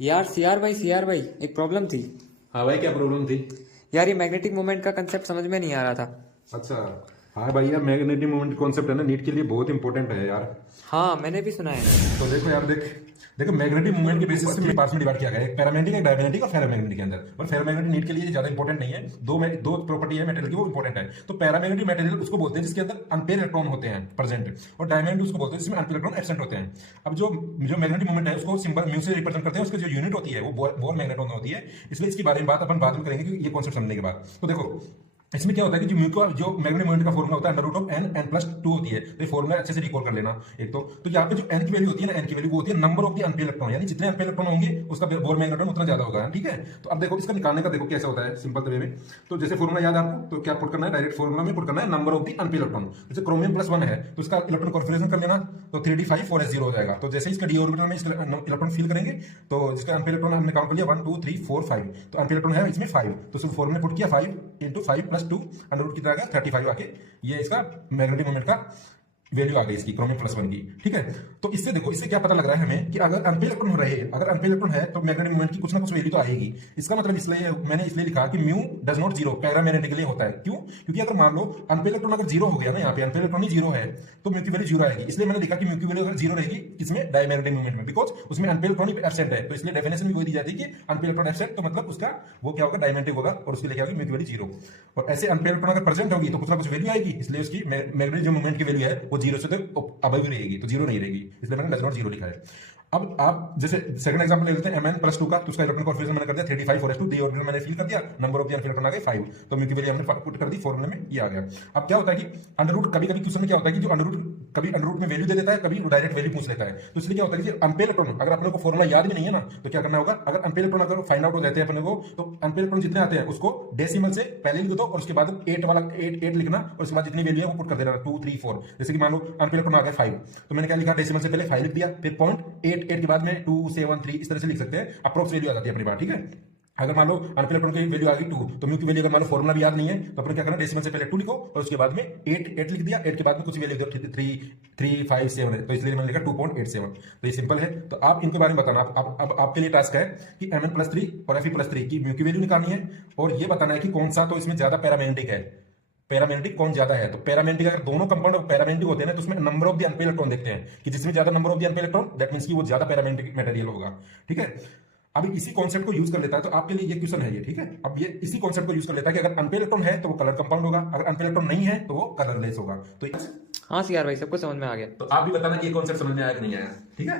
यार सीआर भाई एक प्रॉब्लम थी। हाँ भाई, क्या प्रॉब्लम थी? यार ये मैग्नेटिक मोमेंट का कंसेप्ट समझ में नहीं आ रहा था। अच्छा। हाँ भाई, यार मैग्नेटिक मोमेंट कॉन्सेप्ट है ना, नीट के लिए बहुत इंपॉर्टेंट है यार। हाँ मैंने भी सुना है। तो देखो यार, देखो मैग्नेटिक मूवमेंट के बेसिस से 3 पार्ट्स में डिवाइड किया गया है, एक पैरामैग्नेटिक, एक डायमैग्नेटिक और फेरोमैग्नेटिक के अंदर। पर फेरोमैग्नेटिक नीट के लिए ज्यादा इंपॉर्टेंट नहीं है। दो प्रॉपर्टी है मेटेरियल की, वो इंपॉर्टेंट है। तो पैरामैग्नेटिक मटेरियल उसको बोलते हैं जिसके अंदर अनपेयर इलेक्ट्रॉन होते हैं प्रेजेंट, और डायमैग्नेटिक उसको बोलते हैं जिसमें अनपेयर इलेक्ट्रॉन एब्सेंट होते हैं। अब जो जो मैग्नेटिक मूवमेंट है उसको सिंबल म्यू से रिप्रेजेंट करते हैं, उसकी जो यूनिट होती है वो बोर मैग्नेट्रॉन होती है। इसलिए इसके बारे में बात अपन बाद में करेंगे, कि ये कॉन्सेप्ट समझने के बाद। तो देखो, इसमें क्या होता है कि जो म्यू का जो मैग्नेटिक मोमेंट का फॉर्मूला होता है अंडर रूट ऑफ n+2 होती है। तो ये फॉर्मूला अच्छे से रिकॉल कर लेना। एक तो यहाँ पे जो n की वैल्यू होती है ना, n की वैल्यू वो होती है number of the unpair electron, यानी जितने अनपेयर इलेक्ट्रॉन होंगे उसका बोर मैग्नेट्रॉन उतना ज्यादा होगा। ठीक है। तो अब देखो इसका निकालने का, देखो कैसे होता है सिंपल वे में। तो जैसे फॉर्मूला याद है आपको, तो क्या पुट करना है, डायरेक्ट फॉर्मूला में पुट करना है number of the unpair electron. जैसे क्रोमियम +1 है तो इसका इलेक्ट्रॉन कॉन्फिगरेशन कर लेना, तो 3d5 4s0 हो जाएगा। तो जैसे इसका डी ऑर्बिटल में इलेक्ट्रॉन फिल करेंगे, तो जिसका अनपेयर इलेक्ट्रॉन हमने काउंट कर लिया 1 2 3 4 5, तो अनपेयर इलेक्ट्रॉन है इसमें 5। तो उसको फॉर्मूला पुट किया 5 × 5 + 2 अंडर रूट कितना आ गया 35 आके, ये इसका मैग्नेटिक मोमेंट का वैल्यू आ गई इसकी, क्रोमियम +1 की। ठीक है। तो इससे देखो, इससे क्या पता लग रहा है हमें कि अगर अनपेयर इलेक्ट्रॉन हो रहे, अगर अनपेयर इलेक्ट्रॉन है तो मैग्नेटिक मोमेंट की कुछ ना कुछ वैल्यू तो आएगी। इसका मतलब इसलिए मैंने इसलिए लिखा कि म्यू डज नॉट जीरो पैरामैग्नेटिकली होता है। क्यों? क्योंकि अगर मान लो अनपेयर इलेक्ट्रॉन अगर जीरो हो गया ना, यहाँ पे अनपेयर इलेक्ट्रॉन ही जीरो है, तो म्यू की वैल्यू जीरो आएगी। इसलिए मैंने लिखा कि म्यू की वैल्यू अगर जीरो रहेगी इसमें डायमैग्नेटिक मोमेंट में, बिकॉज उसमें अनपेयर इलेक्ट्रॉन एब्सेंट है। तो इसलिए डेफिनेशन भी वही दी जाती है कि अनपेयर इलेक्ट्रॉन एब्सेंट, तो मतलब उसका वो क्या होगा, डायमैग्नेटिक होगा, और उसके लिए क्या होगी, म्यू की वैल्यू जीरो। और ऐसे अनपेयर इलेक्ट्रॉन अगर प्रेजेंट होगी तो कुछ ना कुछ वैल्यू आएगी, इसलिए उसकी मैग्नेटिक जो मोमेंट की वैल्यू है वो जीरो से तो अब रहेगी, तो जीरो नहीं रहेगी, इसलिए मैंने डज नॉट जीरो लिखा है। अब आप जैसे सेकंड एग्जांपल ले लेते हैं Mn+2 का, तो उसका इलेक्ट्रॉन कॉन्फिगरेशन मैंने कर दिया 3d5 4s2, डी ऑर्बिटल मैंने फिल कर दिया, number of the unpair electron आ गए 5, तो म्यू की वैल्यू हमने पुट कर दी फॉर्मूले में, ये आ गया। अब क्या होता है कि अंडर रूट, कभी कभी क्वेश्चन में क्या होता है कि जो अंडर रूट कभी अंडर रूट में वैल्यू दे देता है, कभी डायरेक्ट वैल्यू पूछ लेता है। तो इसलिए क्या होता है कि अनपेयर इलेक्ट्रॉन अगर अपने को फॉर्मूला याद भी नहीं है ना, तो क्या करना होगा, अगर अनपेयर इलेक्ट्रॉन अगर फाइंड आउट हो जाते हैं अपने को, तो अनपेयर इलेक्ट्रॉन जितने आते हैं उसको डेसिमल से पहले लिख दो, और उसके बाद 8 वाला 8 लिखना, और उसके बाद जितनी वैल्यू है वो पुट कर देना 2 3 4। जैसे कि मान लो अनपेयर इलेक्ट्रॉन आ गया 5, तो मैंने क्या लिखा, डेसिमल से पहले 5 लिख दिया, फिर 0.8 के बाद में 2 7 3, इस तरह से लिख सकते हैं, अप्रोक्स वैल्यू आ जाती है अपनी बात। ठीक है। अगर मान लो अनपेयर इलेक्ट्रॉन की वैल्यू आ गई 2, तो म्यू की वैल्यू अगर मान लो फॉर्मूला भी याद नहीं है, तो अपने क्या करना, डेसिमल से पहले 2 लिखो, और उसके बाद में 8 लिख दिया, 8 के बाद में कुछ वैल्यू 3 5 7 है, तो इसलिए मैंने लिखा 2.87। तो ये सिंपल है। तो आप इनके बारे में बताना। अब आपके लिए टास्क है कि Mn+3 और Fe+3 की म्यू की वैल्यू निकालनी है, और ये बताना है कि कौन सा तो इसमें ज्यादा पैरामैग्नेटिक है, पैरामैग्नेटिक कौन ज्यादा है। तो पैरामैग्नेटिक अगर दोनों कंपाउंड पैरामैग्नेटिक होते हैं ना, तो उसमें number of the unpair electron देखते हैं, कि जिसमें ज्यादा number of the unpair electron, that means कि वो ज्यादा पैरामैग्नेटिक मटेरियल होगा। ठीक है। अब इसी कॉन्सेप्ट को यूज कर लेता है, तो आपके लिए ये क्वेश्चन है ये। ठीक है। अब ये इसी कॉन्सेप्ट को यूज कर लेता है कि अगर अनपेयर इलेक्ट्रॉन है तो वो कलर कंपाउंड होगा, अगर अनपेयर इलेक्ट्रॉन नहीं है तो वो कलरलेस होगा। तो हाँ सीआर भाई सबको समझ में आ गया। तो आप भी बताना कि ये कॉन्सेप्ट समझ में आया कि नहीं आया। ठीक है।